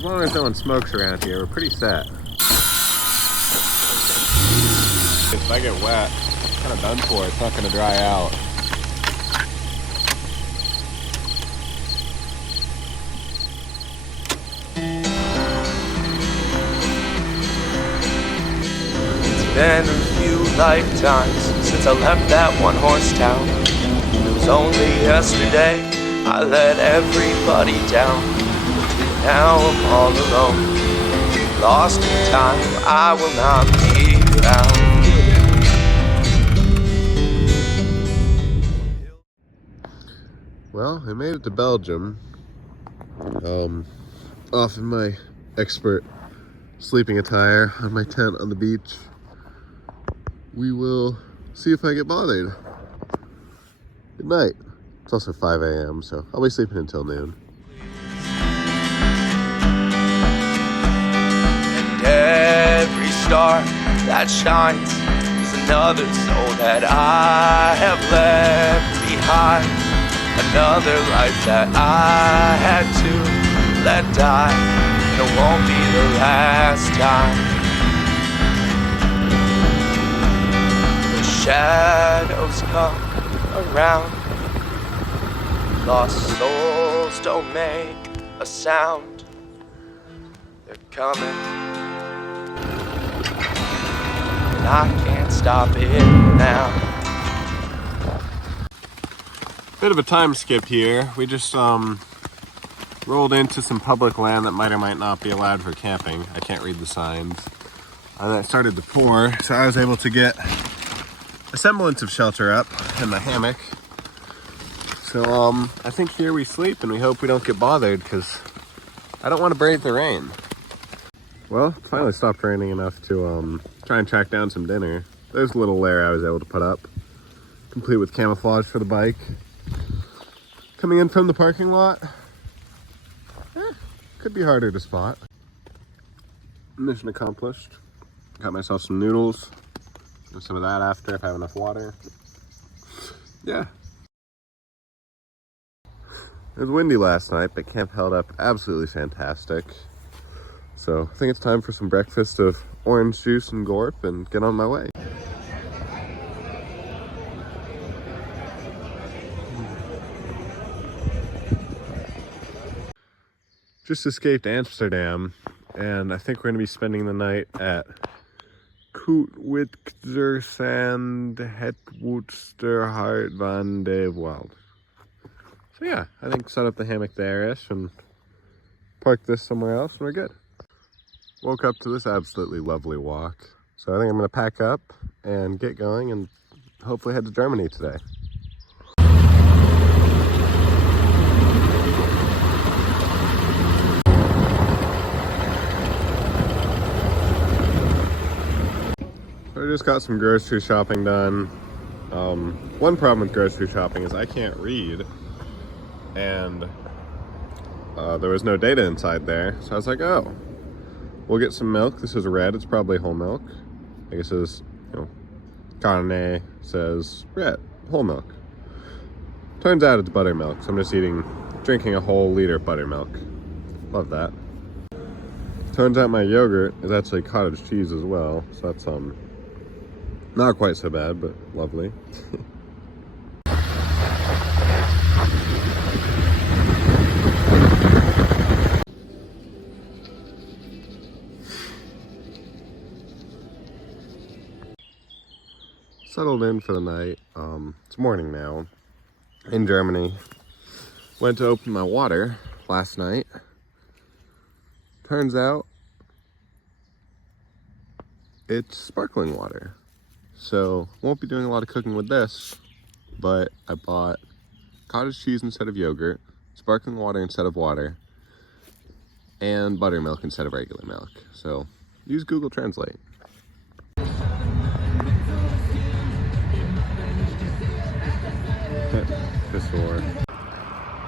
As long as no one smokes around here, we're pretty set. If I get wet, it's kind of done for. It's not going to dry out. It's been a few lifetimes since I left that one-horse town. It was only yesterday I let everybody down. Now I'm all alone, lost in time, I will not be found. Well, I made it to Belgium. Off in my expert sleeping attire on my tent on the beach. We will see if I get bothered. Good night. It's also 5 a.m., so I'll be sleeping until noon. And every star that shines is another soul that I have left behind. Another life that I had to let die. It won't be the last time. The shadows come around. Lost souls don't make a sound. They're coming, and I can't stop it now. Bit of a time skip here. We just rolled into some public land that might or might not be allowed for camping. I can't read the signs. And it started to pour, so I was able to get a semblance of shelter up in the hammock. So I think here we sleep and we hope we don't get bothered because I don't want to brave the rain. Well, it finally stopped raining enough to try and track down some dinner. There's a little lair I was able to put up, complete with camouflage for the bike. Coming in from the parking lot, could be harder to spot. Mission accomplished. Got myself some noodles. Do some of that after if I have enough water. Yeah. It was windy last night, but camp held up absolutely fantastic. So I think it's time for some breakfast of orange juice and gorp and get on my way. Just escaped Amsterdam, and I think we're going to be spending the night at Koetwitzersand het Woodsterhart van de Wild. So yeah, I think set up the hammock there-ish and park this somewhere else and we're good. Woke up to this absolutely lovely walk. So I think I'm going to pack up and get going and hopefully head to Germany today. I just got some grocery shopping done. One problem with grocery shopping is I can't read, and there was no data inside there, so I was like, oh, we'll get some milk. This is red, it's probably whole milk. I guess it says, carne says red, whole milk. Turns out it's buttermilk, so I'm just drinking a whole liter of buttermilk. Love that. Turns out my yogurt is actually cottage cheese as well, so that's not quite so bad, but lovely. Settled in for the night. It's morning now in Germany. Went to open my water last night. Turns out it's sparkling water. So won't be doing a lot of cooking with this, but I bought cottage cheese instead of yogurt, sparkling water instead of water, and buttermilk instead of regular milk. So use Google Translate.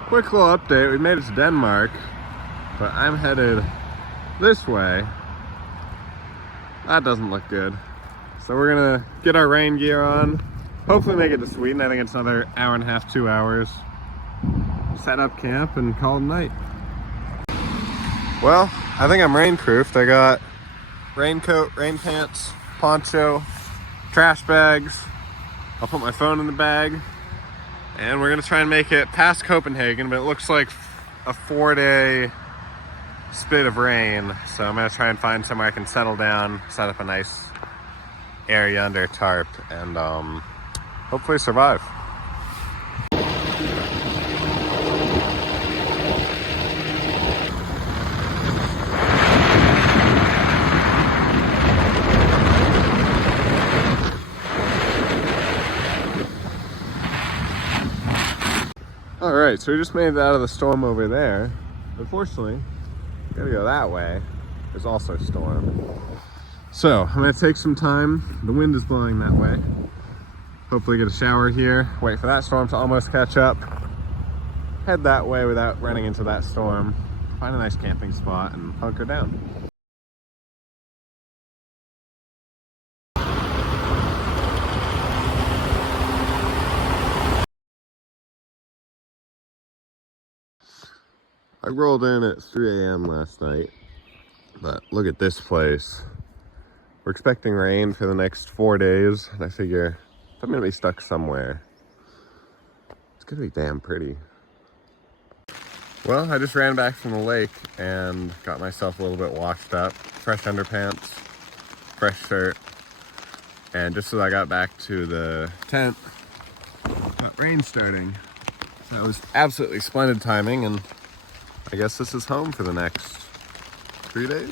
Quick little update, we made it to Denmark, but I'm headed this way. That doesn't look good. So we're gonna get our rain gear on, hopefully make it to Sweden. I think it's another hour and a half, 2 hours. Set up camp and call it a night. Well, I think I'm rainproofed. I got raincoat, rain pants, poncho, trash bags. I'll put my phone in the bag. And we're gonna try and make it past Copenhagen, but it looks like a 4-day spit of rain. So I'm gonna try and find somewhere I can settle down, set up a nice area under a tarp, and hopefully survive. All right, so we just made it out of the storm over there. Unfortunately, gotta go that way. There's also a storm. So I'm gonna take some time. The wind is blowing that way. Hopefully get a shower here, wait for that storm to almost catch up. Head that way without running into that storm. Find a nice camping spot and hunker down. I rolled in at 3 a.m. last night, but look at this place. We're expecting rain for the next 4 days, and I figure I'm gonna be stuck somewhere. It's gonna be damn pretty. Well, I just ran back from the lake and got myself a little bit washed up. Fresh underpants, fresh shirt, and just as I got back to the tent, got rain starting. So that was absolutely splendid timing, and I guess this is home for the next 3 days.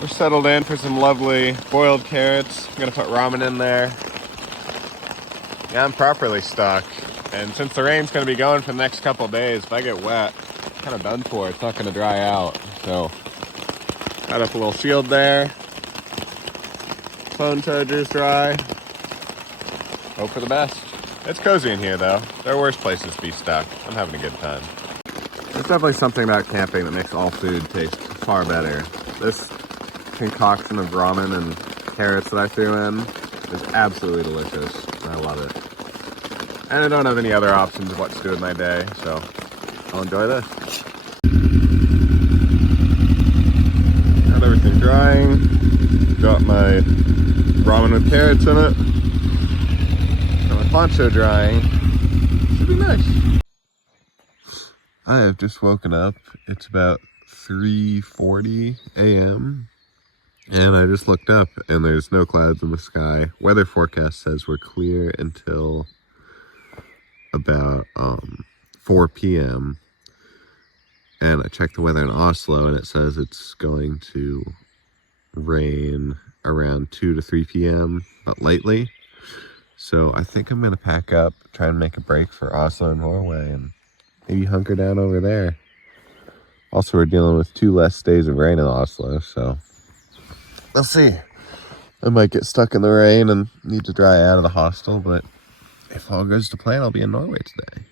We're settled in for some lovely boiled carrots. I'm gonna put ramen in there. Yeah, I'm properly stuck. And since the rain's gonna be going for the next couple days, if I get wet, I'm kind of done for. It's not gonna dry out. So, got up a little shield there. Phone charger's dry. Hope for the best. It's cozy in here though. There are worse places to be stuck. I'm having a good time. There's definitely something about camping that makes all food taste far better. This concoction of ramen and carrots that I threw in is absolutely delicious. I love it. And I don't have any other options of what to do with my day, so I'll enjoy this. Got everything drying. Got my ramen with carrots in it. Got my poncho drying. Should be nice. I have just woken up. It's about 3:40 a.m. And I just looked up and there's no clouds in the sky. Weather forecast says we're clear until about 4 p.m. And I checked the weather in Oslo and it says it's going to rain around 2 to 3 p.m. but lightly. So I think I'm gonna pack up, try and make a break for Oslo, Norway, and maybe hunker down over there. Also, we're dealing with 2 less days of rain in Oslo, so we'll see. I might get stuck in the rain and need to dry out of the hostel, but if all goes to plan, I'll be in Norway today.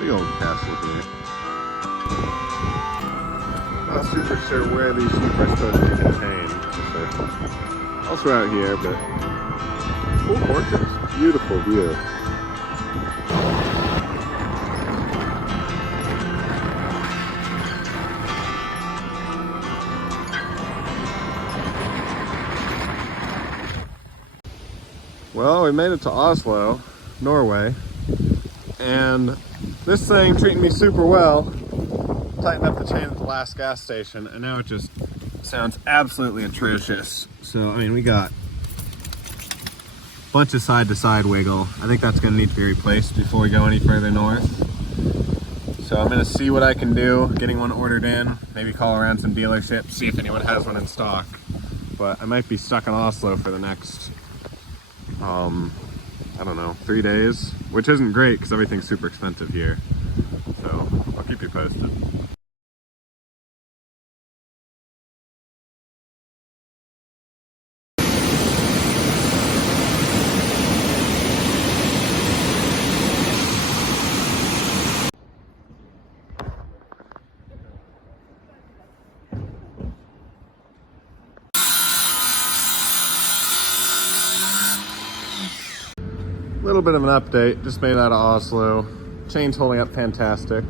Big old castle here. Not super sure where these sheep are supposed to be contained. They're also out here, but cool portraits. Beautiful view. Well, we made it to Oslo, Norway, and this thing treating me super well. Tightened up the chain at the last gas station, and now it just sounds absolutely atrocious. So, I mean, we got a bunch of side-to-side wiggle. I think that's going to need to be replaced before we go any further north. So I'm going to see what I can do, getting one ordered in, maybe call around some dealerships, see if anyone has one in stock. But I might be stuck in Oslo for the next, I don't know, 3 days, which isn't great because everything's super expensive here. So I'll keep you posted. little bit of an update, just made out of Oslo. Chain's holding up fantastic.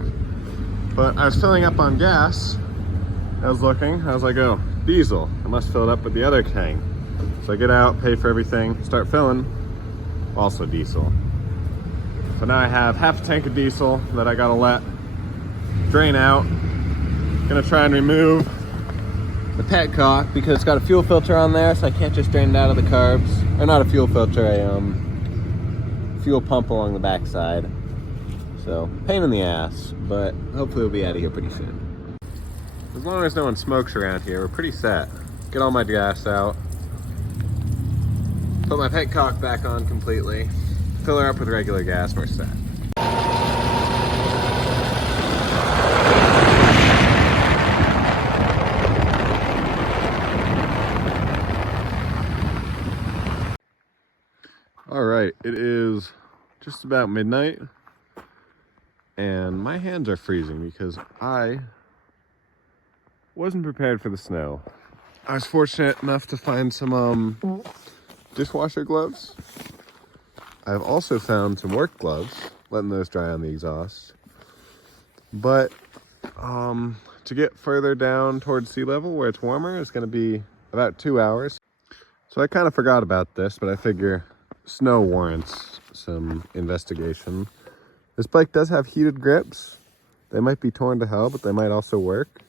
But I was filling up on gas. I was looking, I was like, oh, diesel. I must fill it up with the other tank. So I get out, pay for everything, start filling, also diesel. So now I have half a tank of diesel that I gotta let drain out. Gonna try and remove the petcock because it's got a fuel filter on there, so I can't just drain it out of the carbs. Or not a fuel filter, a fuel pump along the backside. So, pain in the ass, but hopefully we'll be out of here pretty soon. As long as no one smokes around here, we're pretty set. Get all my gas out. Put my petcock back on completely. Fill her up with regular gas, we're set. All right, it is just about midnight and my hands are freezing because I wasn't prepared for the snow. I was fortunate enough to find some dishwasher gloves. I've also found some work gloves, letting those dry on the exhaust. But to get further down towards sea level where it's warmer, it's gonna be about 2 hours. So I kind of forgot about this, but I figure snow warrants some investigation. This bike does have heated grips. They might be torn to hell, but they might also work.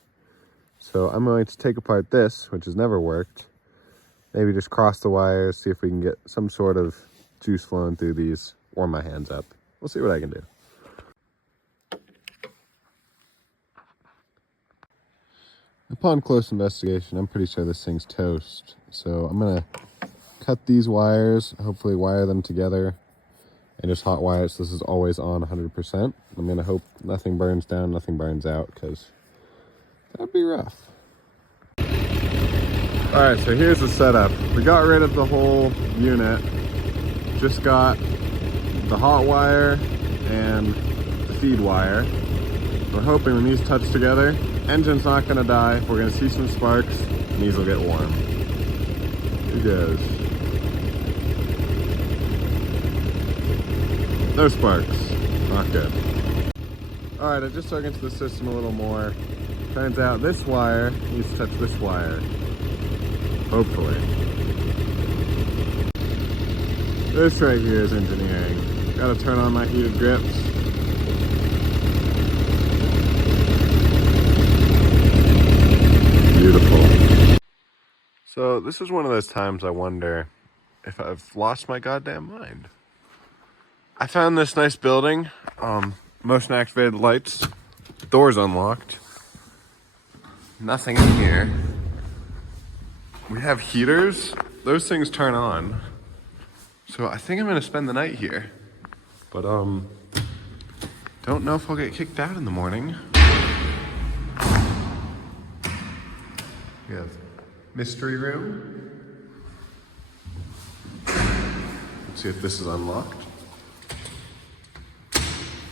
So I'm going to take apart this, which has never worked. Maybe just cross the wires, see if we can get some sort of juice flowing through these, warm my hands up. We'll see what I can do. Upon close investigation, I'm pretty sure this thing's toast. So I'm gonna cut these wires, hopefully wire them together, and just hot wire it so this is always on 100%. I'm gonna hope nothing burns down, nothing burns out, because that'd be rough. All right, so here's the setup. We got rid of the whole unit. Just got the hot wire and the feed wire. We're hoping when these touch together, engine's not gonna die. We're gonna see some sparks, and these will get warm. Here goes. No sparks, not good. All right, I just dug into the system a little more. Turns out this wire needs to touch this wire. Hopefully. This right here is engineering. Gotta turn on my heated grips. Beautiful. So this is one of those times I wonder if I've lost my goddamn mind. I found this nice building, motion activated lights, doors unlocked. Nothing in here. We have heaters. Those things turn on. So I think I'm gonna spend the night here. But don't know if I'll get kicked out in the morning. We have mystery room. Let's see if this is unlocked.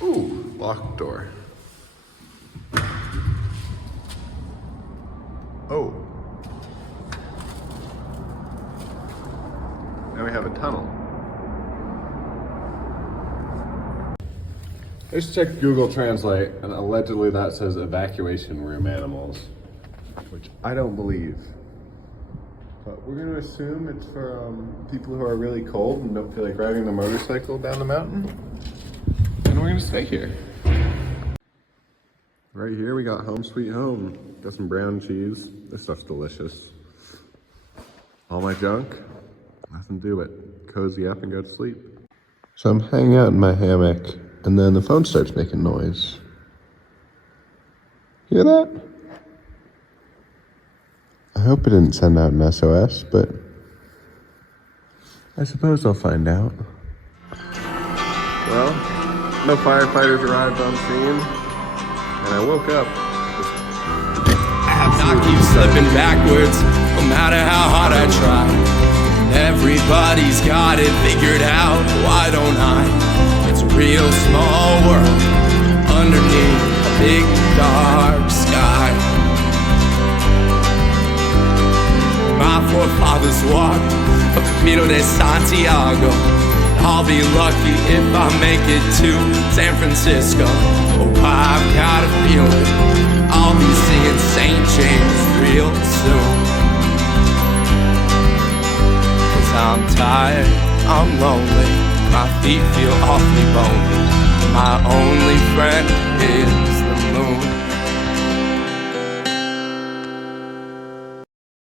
Ooh, locked door. Oh. Now we have a tunnel. I just checked Google Translate, and allegedly that says evacuation room animals, which I don't believe. But we're gonna assume it's for people who are really cold and don't feel like riding the motorcycle down the mountain. And we're gonna stay here. Right here we got home sweet home. Got some brown cheese. This stuff's delicious. All my junk, nothing to do but cozy up and go to sleep. So I'm hanging out in my hammock, and then the phone starts making noise. Hear that? I hope it didn't send out an SOS, but I suppose I'll find out. Well, no firefighters arrived on scene, and I woke up. I keep slipping backwards, no matter how hard I try. Everybody's got it figured out, why don't I? It's a real small world underneath a big dark sky. My forefathers walked a Camino de Santiago. I'll be lucky if I make it to San Francisco. Oh, I've got a feeling I'll be seeing St. James real soon. 'Cause I'm tired, I'm lonely, my feet feel awfully bony. My only friend is